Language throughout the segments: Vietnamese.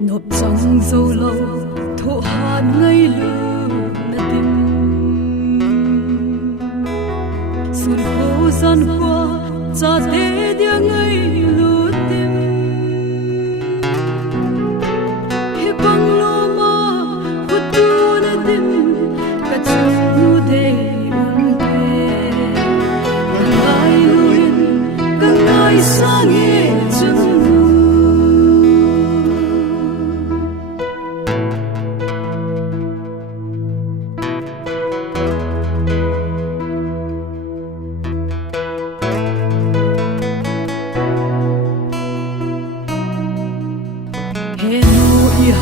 nộp trong dâu lâu thổ hàn ngây lưu na tim xuân khô gian qua cha thế dia ngây lưu tim hi bang lo ma hút tu na tim cả chung nu thế un thế ngai luin cả ngai sang nghe chung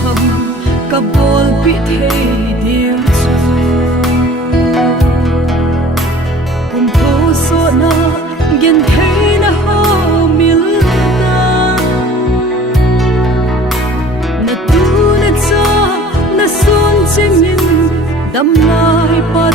hầm cả bol bị thấy điều cùng phố số na gần thấy na ho mil na tu na cha na sun chim min đam lai pa